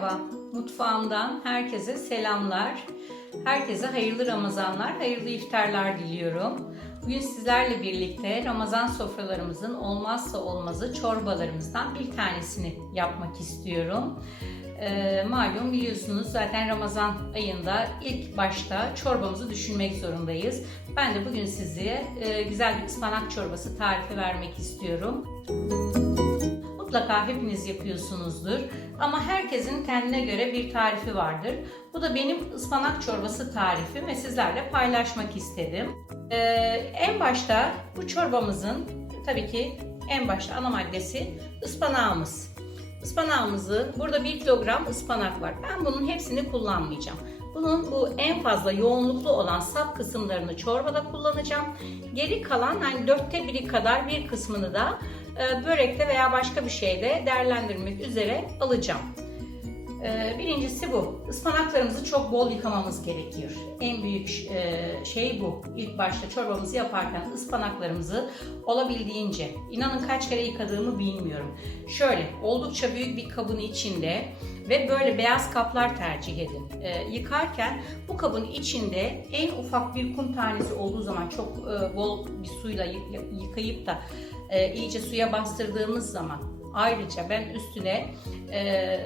Merhaba, mutfağımdan herkese selamlar. Herkese hayırlı Ramazanlar, hayırlı iftarlar diliyorum. Bugün sizlerle birlikte Ramazan sofralarımızın olmazsa olmazı çorbalarımızdan bir tanesini yapmak istiyorum. Ee, malum biliyorsunuz zaten Ramazan ayında ilk başta çorbamızı düşünmek zorundayız. Ben de bugün size e, güzel bir ıspanak çorbası tarifi vermek istiyorum. Mutlaka hepiniz yapıyorsunuzdur. Ama herkesin kendine göre bir tarifi vardır. Bu da benim ıspanak çorbası tarifim ve sizlerle paylaşmak istedim. Ee, en başta bu çorbamızın tabii ki en başta ana maddesi ıspanağımız. Ispanağımızı, burada 1 kilogram ıspanak var. Ben bunun hepsini kullanmayacağım. Bunun bu en fazla yoğunluklu olan sap kısımlarını çorbada kullanacağım. Geri kalan hani dörtte biri kadar bir kısmını da börekte veya başka bir şeyde değerlendirmek üzere alacağım. E, Birincisi bu. Ispanaklarımızı çok bol yıkamamız gerekiyor. En büyük e, şey bu. İlk başta çorbamızı yaparken ıspanaklarımızı olabildiğince, inanın kaç kere yıkadığımı bilmiyorum. Şöyle oldukça büyük bir kabın içinde ve böyle beyaz kaplar tercih edin. E, yıkarken bu kabın içinde en ufak bir kum tanesi olduğu zaman çok e, bol bir suyla yı- yıkayıp da e, iyice suya bastırdığımız zaman ayrıca ben üstüne e,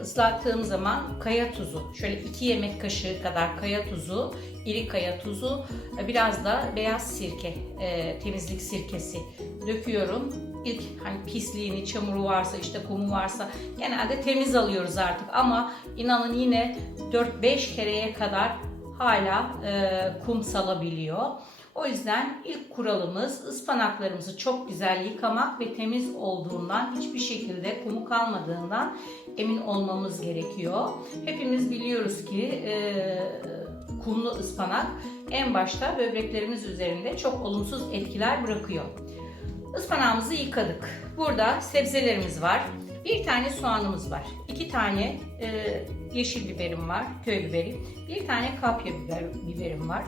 ıslattığım zaman kaya tuzu, şöyle 2 yemek kaşığı kadar kaya tuzu, iri kaya tuzu, e, biraz da beyaz sirke, e, temizlik sirkesi döküyorum. İlk hani pisliğini, çamuru varsa, işte kumu varsa genelde temiz alıyoruz artık ama inanın yine 4-5 kereye kadar hala e, kum salabiliyor. O yüzden ilk kuralımız ıspanaklarımızı çok güzel yıkamak ve temiz olduğundan hiçbir şekilde kumu kalmadığından emin olmamız gerekiyor. Hepimiz biliyoruz ki e, kumlu ıspanak en başta böbreklerimiz üzerinde çok olumsuz etkiler bırakıyor. Ispanağımızı yıkadık. Burada sebzelerimiz var. Bir tane soğanımız var. iki tane e, yeşil biberim var, köy biberi. Bir tane kapya biber, biberim var.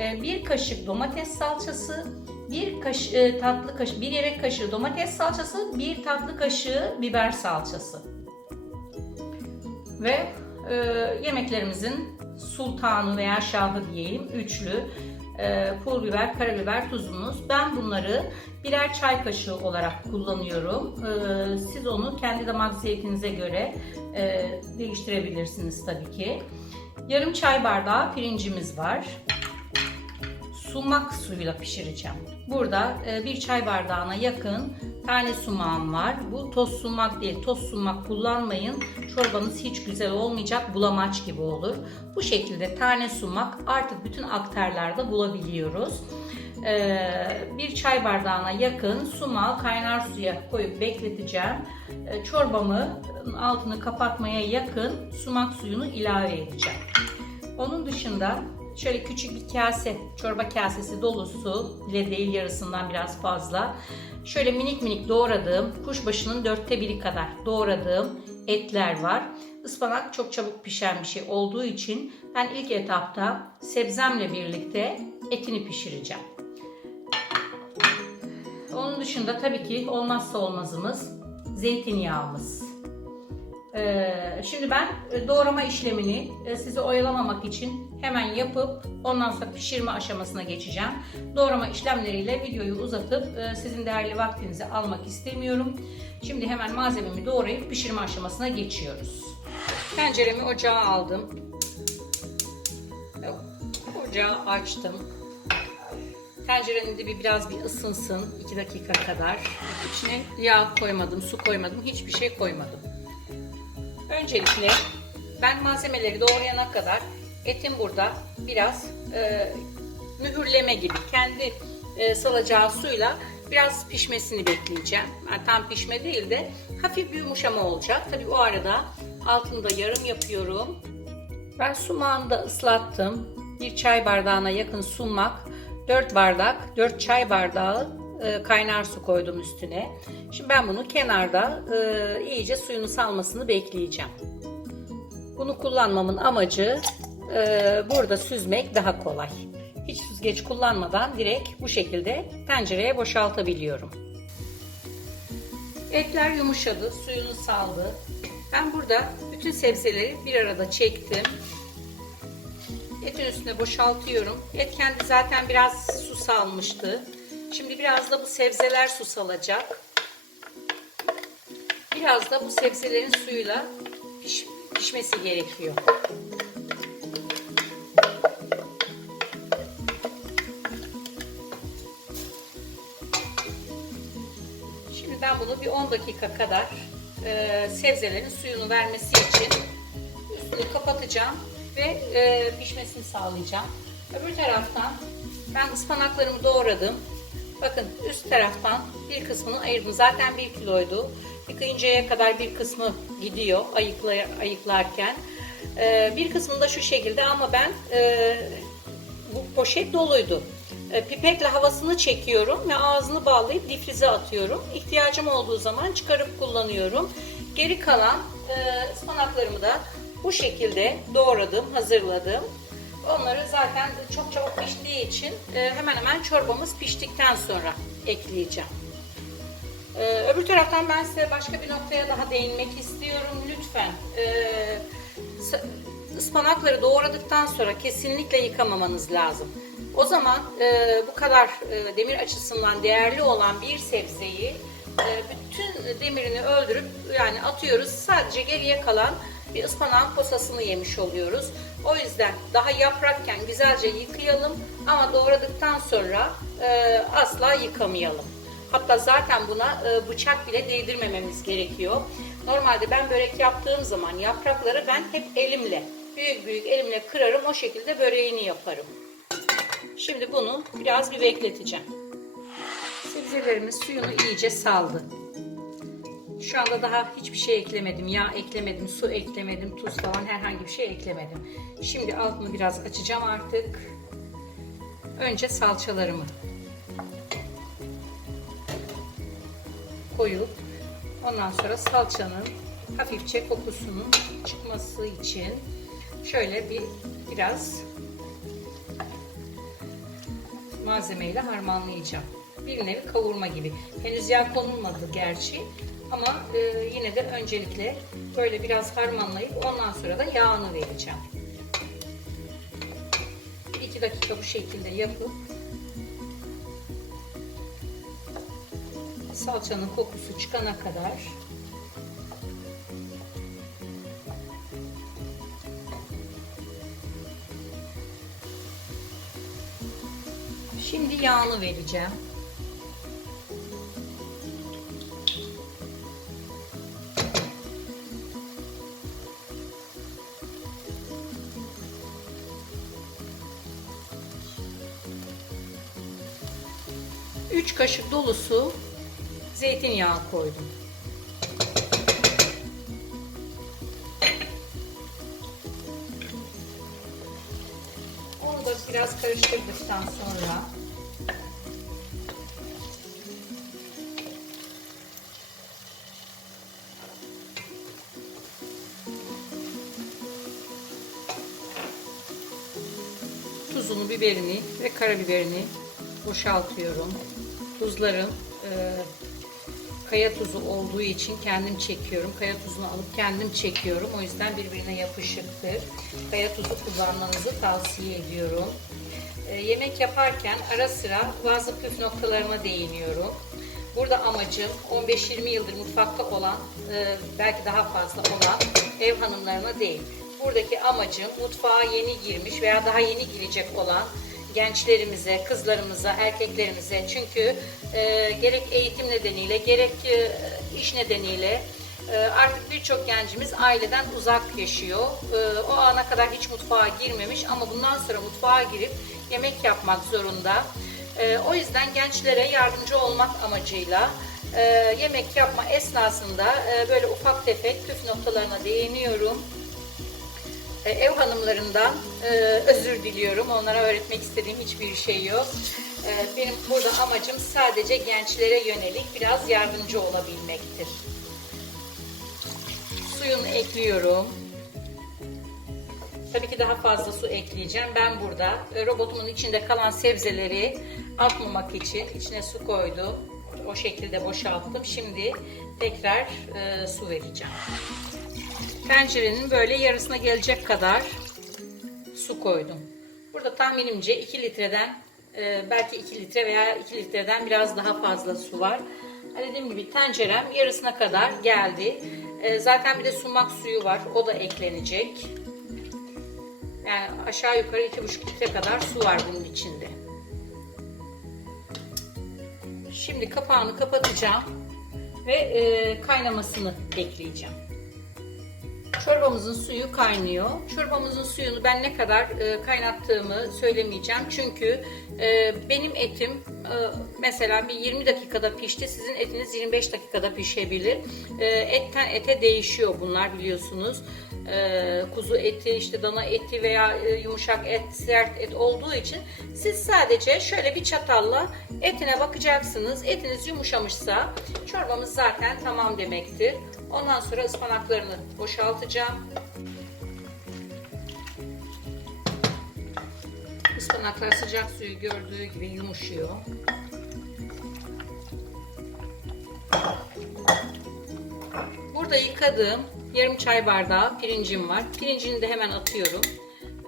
E, bir kaşık domates salçası, bir kaş, e, tatlı kaşığı, bir yemek kaşığı domates salçası, bir tatlı kaşığı biber salçası. Ve e, yemeklerimizin sultanı veya şahı diyelim üçlü e, pul biber, karabiber, tuzumuz. Ben bunları birer çay kaşığı olarak kullanıyorum. E, siz onu kendi damak zevkinize göre e, değiştirebilirsiniz tabii ki. Yarım çay bardağı pirincimiz var. Sumak suyuyla pişireceğim. Burada e, bir çay bardağına yakın tane sumağım var. Bu toz sumak değil. Toz sumak kullanmayın. Çorbanız hiç güzel olmayacak. Bulamaç gibi olur. Bu şekilde tane sumak artık bütün aktarlarda bulabiliyoruz. Ee, bir çay bardağına yakın sumağı kaynar suya koyup bekleteceğim. Ee, çorbamı altını kapatmaya yakın sumak suyunu ilave edeceğim. Onun dışında şöyle küçük bir kase, çorba kasesi dolusu bile değil yarısından biraz fazla. Şöyle minik minik doğradığım, kuşbaşının dörtte biri kadar doğradığım etler var. Ispanak çok çabuk pişen bir şey olduğu için ben ilk etapta sebzemle birlikte etini pişireceğim. Onun dışında tabii ki olmazsa olmazımız zeytinyağımız. Ee, şimdi ben doğrama işlemini e, sizi oyalamamak için hemen yapıp ondan sonra pişirme aşamasına geçeceğim. Doğrama işlemleriyle videoyu uzatıp e, sizin değerli vaktinizi almak istemiyorum. Şimdi hemen malzememi doğrayıp pişirme aşamasına geçiyoruz. Tenceremi ocağa aldım. Ocağı açtım. Tencerenin dibi biraz bir ısınsın 2 dakika kadar. İçine yağ koymadım, su koymadım, hiçbir şey koymadım. Öncelikle ben malzemeleri doğrayana kadar etin burada biraz e, mühürleme gibi kendi e, salacağı suyla biraz pişmesini bekleyeceğim. Yani tam pişme değil de hafif bir yumuşama olacak. Tabii o arada altında yarım yapıyorum. Ben sumağını da ıslattım. Bir çay bardağına yakın sumak, 4 bardak, 4 çay bardağı e, kaynar su koydum üstüne. Şimdi ben bunu kenarda e, iyice suyunu salmasını bekleyeceğim. Bunu kullanmamın amacı e, burada süzmek daha kolay. Hiç süzgeç kullanmadan direkt bu şekilde tencereye boşaltabiliyorum. Etler yumuşadı, suyunu saldı. Ben burada bütün sebzeleri bir arada çektim. Etin üstüne boşaltıyorum. Et kendi zaten biraz su salmıştı. Şimdi biraz da bu sebzeler su salacak. Biraz da bu sebzelerin suyuyla piş, pişmesi gerekiyor. Şimdi ben bunu bir 10 dakika kadar e, sebzelerin suyunu vermesi için üstünü kapatacağım ve e, pişmesini sağlayacağım. Öbür taraftan ben ıspanaklarımı doğradım. Bakın üst taraftan bir kısmını ayırdım. Zaten 1 kiloydu. Yıkayıncaya kadar bir kısmı gidiyor ayıkla, ayıklarken. E, bir kısmını da şu şekilde ama ben e, bu poşet doluydu. E, Pipetle havasını çekiyorum ve ağzını bağlayıp difrize atıyorum. İhtiyacım olduğu zaman çıkarıp kullanıyorum. Geri kalan e, ıspanaklarımı da bu şekilde doğradım, hazırladım. Onları zaten çok çabuk piştiği için e, hemen hemen çorbamız piştikten sonra ekleyeceğim. E, öbür taraftan ben size başka bir noktaya daha değinmek istiyorum. Lütfen e, ıspanakları doğradıktan sonra kesinlikle yıkamamanız lazım. O zaman bu kadar demir açısından değerli olan bir sebzeyi bütün demirini öldürüp yani atıyoruz. Sadece geriye kalan bir ıspanağın posasını yemiş oluyoruz. O yüzden daha yaprakken güzelce yıkayalım ama doğradıktan sonra e, asla yıkamayalım. Hatta zaten buna e, bıçak bile değdirmememiz gerekiyor. Normalde ben börek yaptığım zaman yaprakları ben hep elimle, büyük büyük elimle kırarım. O şekilde böreğini yaparım. Şimdi bunu biraz bir bekleteceğim. Sebzelerimiz suyunu iyice saldı. Şu anda daha hiçbir şey eklemedim. Yağ eklemedim, su eklemedim, tuz falan herhangi bir şey eklemedim. Şimdi altını biraz açacağım artık. Önce salçalarımı koyup ondan sonra salçanın hafifçe kokusunun çıkması için şöyle bir biraz malzemeyle harmanlayacağım. Bir nevi kavurma gibi. Henüz yağ konulmadı gerçi ama e, yine de öncelikle böyle biraz harmanlayıp ondan sonra da yağını vereceğim. 2 dakika bu şekilde yapıp salçanın kokusu çıkana kadar Şimdi yağını vereceğim. Üç kaşık dolusu zeytinyağı koydum. Onu da biraz karıştırdıktan sonra tuzunu, biberini ve karabiberini boşaltıyorum. Tuzlarım e, kaya tuzu olduğu için kendim çekiyorum. Kaya tuzunu alıp kendim çekiyorum. O yüzden birbirine yapışıktır. Kaya tuzu kullanmanızı tavsiye ediyorum. E, yemek yaparken ara sıra bazı püf noktalarına değiniyorum. Burada amacım 15-20 yıldır mutfakta olan, e, belki daha fazla olan ev hanımlarına değil. Buradaki amacım mutfağa yeni girmiş veya daha yeni girecek olan gençlerimize, kızlarımıza, erkeklerimize çünkü e, gerek eğitim nedeniyle gerek e, iş nedeniyle e, artık birçok gencimiz aileden uzak yaşıyor. E, o ana kadar hiç mutfağa girmemiş ama bundan sonra mutfağa girip yemek yapmak zorunda. E, o yüzden gençlere yardımcı olmak amacıyla e, yemek yapma esnasında e, böyle ufak tefek püf noktalarına değiniyorum. E, ev hanımlarından e, özür diliyorum. Onlara öğretmek istediğim hiçbir şey yok. E, benim burada amacım sadece gençlere yönelik biraz yardımcı olabilmektir. Suyunu ekliyorum. Tabii ki daha fazla su ekleyeceğim. Ben burada robotumun içinde kalan sebzeleri atmamak için içine su koydum. o şekilde boşalttım. Şimdi tekrar su vereceğim. Tencerenin böyle yarısına gelecek kadar su koydum. Burada tahminimce 2 litreden e, belki 2 litre veya 2 litreden biraz daha fazla su var. Dediğim gibi tencerem yarısına kadar geldi. E, zaten bir de sumak suyu var. O da eklenecek. Yani aşağı yukarı 2,5 litre kadar su var bunun içinde. Şimdi kapağını kapatacağım ve e, kaynamasını bekleyeceğim. Çorbamızın suyu kaynıyor. Çorbamızın suyunu ben ne kadar e, kaynattığımı söylemeyeceğim. Çünkü e, benim etim e, mesela bir 20 dakikada pişti. Sizin etiniz 25 dakikada pişebilir. E, etten ete değişiyor bunlar biliyorsunuz. E, kuzu eti, işte dana eti veya e, yumuşak et, sert et olduğu için siz sadece şöyle bir çatalla etine bakacaksınız. Etiniz yumuşamışsa çorbamız zaten tamam demektir. Ondan sonra ıspanaklarını boşaltacağım. Ispanaklar sıcak suyu gördüğü gibi yumuşuyor. Burada yıkadığım yarım çay bardağı pirincim var. Pirincini de hemen atıyorum.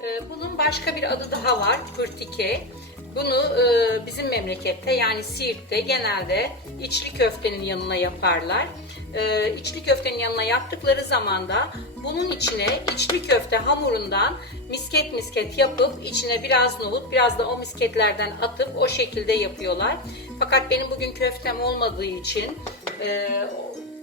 Ee, Bunun başka bir adı daha var. Pürtike. Bunu e, bizim memlekette yani Siirt'te genelde içli köftenin yanına yaparlar. Ee, içli köftenin yanına yaptıkları zaman da bunun içine içli köfte hamurundan misket misket yapıp içine biraz nohut biraz da o misketlerden atıp o şekilde yapıyorlar. Fakat benim bugün köftem olmadığı için e,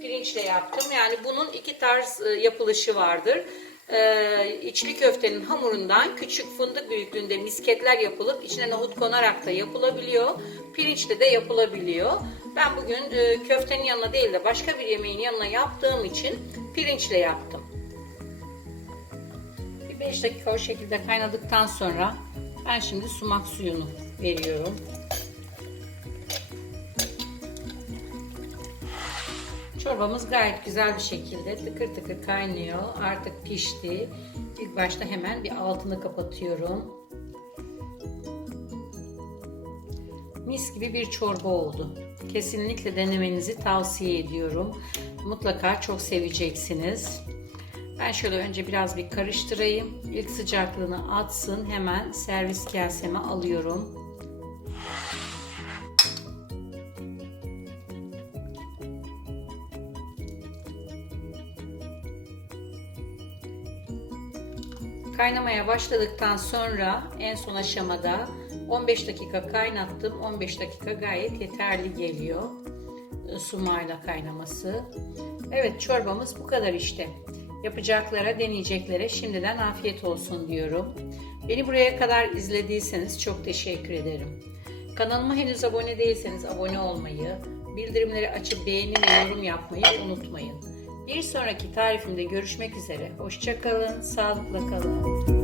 pirinçle yaptım. Yani bunun iki tarz e, yapılışı vardır. Ee, içli köftenin hamurundan küçük fındık büyüklüğünde misketler yapılıp içine nohut konarak da yapılabiliyor. Pirinçle de yapılabiliyor. Ben bugün e, köftenin yanına değil de başka bir yemeğin yanına yaptığım için pirinçle yaptım. Bir 5 dakika o şekilde kaynadıktan sonra ben şimdi sumak suyunu veriyorum. Çorbamız gayet güzel bir şekilde tıkır tıkır kaynıyor. Artık pişti. İlk başta hemen bir altını kapatıyorum. Mis gibi bir çorba oldu. Kesinlikle denemenizi tavsiye ediyorum. Mutlaka çok seveceksiniz. Ben şöyle önce biraz bir karıştırayım. İlk sıcaklığını atsın. Hemen servis kaseme alıyorum. Kaynamaya başladıktan sonra en son aşamada 15 dakika kaynattım. 15 dakika gayet yeterli geliyor. e, Sumayla kaynaması. Evet çorbamız bu kadar işte. Yapacaklara, deneyeceklere şimdiden afiyet olsun diyorum. Beni buraya kadar izlediyseniz çok teşekkür ederim. Kanalıma henüz abone değilseniz abone olmayı, bildirimleri açıp beğeni ve yorum yapmayı unutmayın. Bir sonraki tarifimde görüşmek üzere. Hoşçakalın, sağlıkla kalın.